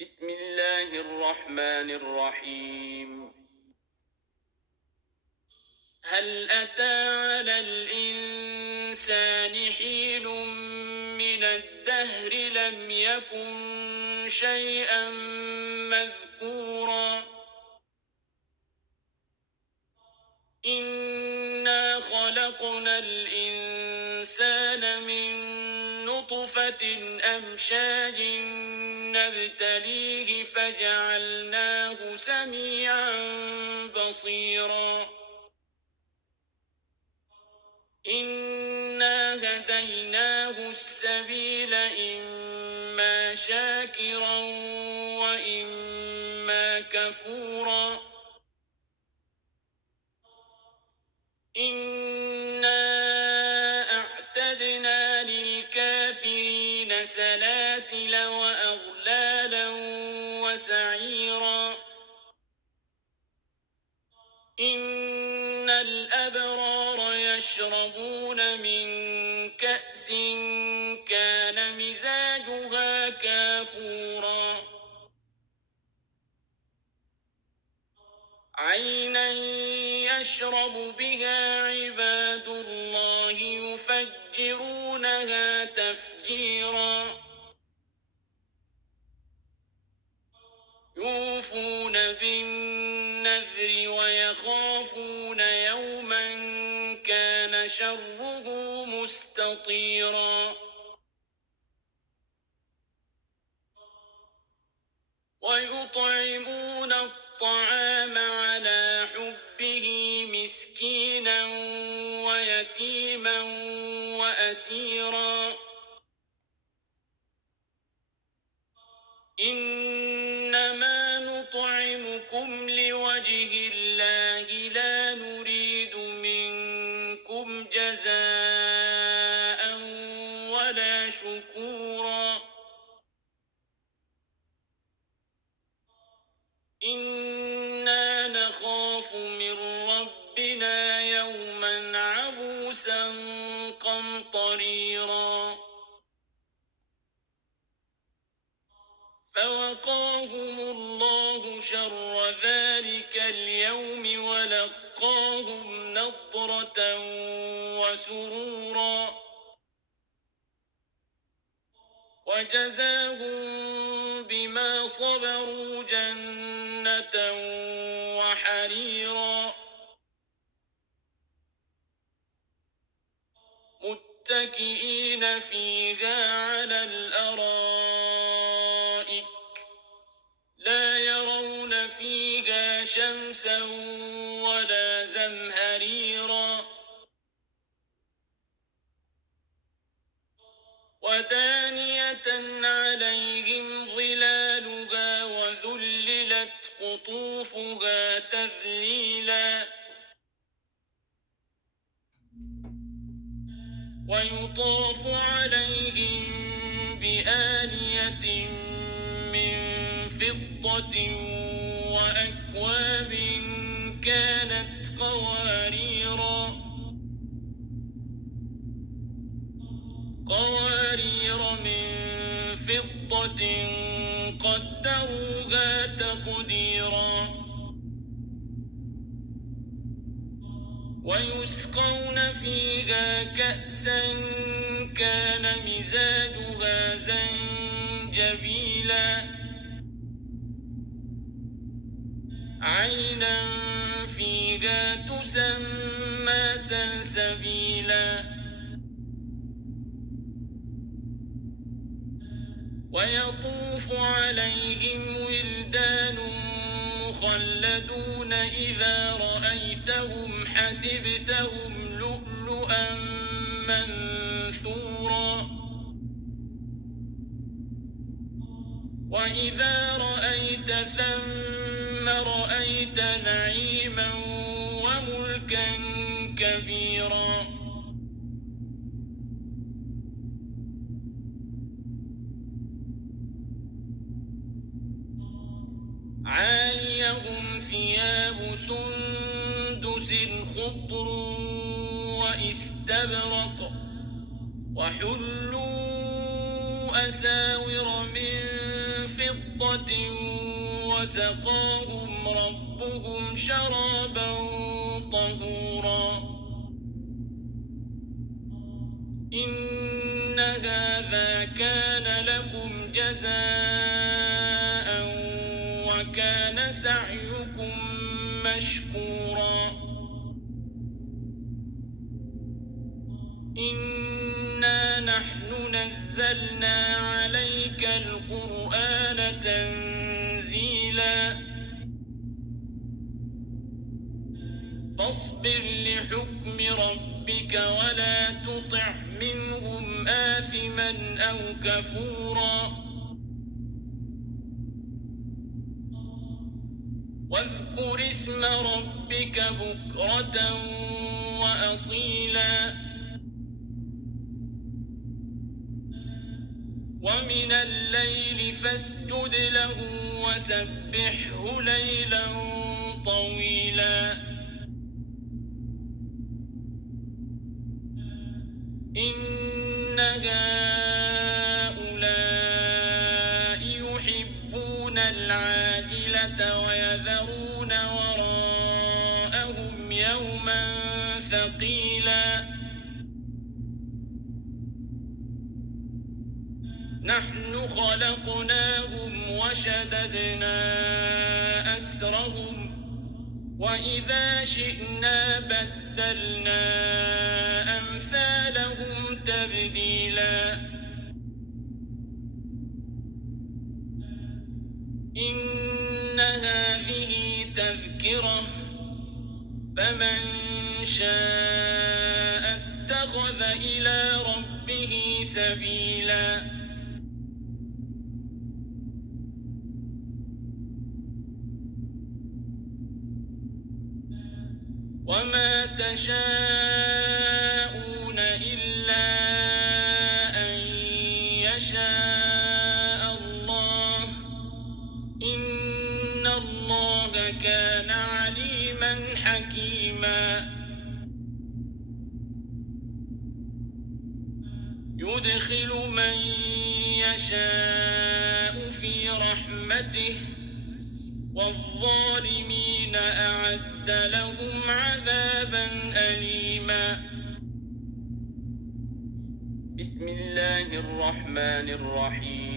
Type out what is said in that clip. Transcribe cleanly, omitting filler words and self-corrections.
بسم الله الرحمن الرحيم. هل أتى على الإنسان حين من الدهر لم يكن شيئا مذكورا إنا خلقنا الإنسان من نطفة أمشاج نبتليه فجعلناه سميعا بصيرا إنا هديناه السبيل إما شاكرا وإما كفورا إنا أعتدنا للكافرين سلاسل وأغلالا وسعيرا إن الأبرار يشربون من كأس كان مزاجها كافورا عينا يشرب بها عباد الله يفجرونها تفجيرا يوفون بالنذر ويخافون يوما كان شره مستطيرا ويطعمون الطعام على حبه مسكينا ويتيما وأسيرا إنما نطعمكم لوجه الله لا نريد منكم جزاء ولا شكورا إنا نخاف من ربنا يوما عبوسا قمطريرا فوقاهم الله شر ذلك اليوم ولقاهم نضرة وسرورا وجزاهم بما صبروا جنة وحريرا متكئين فيها على الأرائك لا يرون فيها شمسا ولا زمهريرا ودانية عليهم ظلالها وذللت قطوفها تذليلا ويطاف عليهم بآنية من فضة وأكواب كانت قوارير من فضة قدروها تقديرا ويسقون فيها كأسا كان مزاجها زنجبيلا عينا فيها تسمى سلسبيلا ويطوف عليهم ولدان مخلدون إذا رأيتهم حسبتهم لؤلؤا منثورا وإذا رأيت ثم رأيت نعيما وملكا كبيرا عاليهم ثياب سندس خضر وإستبرق وحلوا أساور من فضة وسقاهم ربهم شرابا طهورا إن هذا كان لكم جزاء وكان سعيكم مشكورا إنا نحن نزلنا عليك القرآن تنزيلا فاصبر لحكم ربك ولا تطع منهم آثما أو كفورا واذكر اسم ربك بكرة وأصيلا ومن الليل فاسجد له وسبحه ليلا طويلا إن هؤلاء يحبون العاجلة ويذرون وراءهم يوما ثقيلا نحن خلقناهم وشددنا أسرهم وإذا شئنا بدلنا أمثالهم تبديلا إن هذه تذكرة فمن شاء اتخذ إلى ربه سبيلا وما تشاءون إلا أن يشاء الله إن الله كان عليما حكيما يدخل من يشاء في رحمته والظالمين أعد لهم عذابا أليما بسم الله الرحمن الرحيم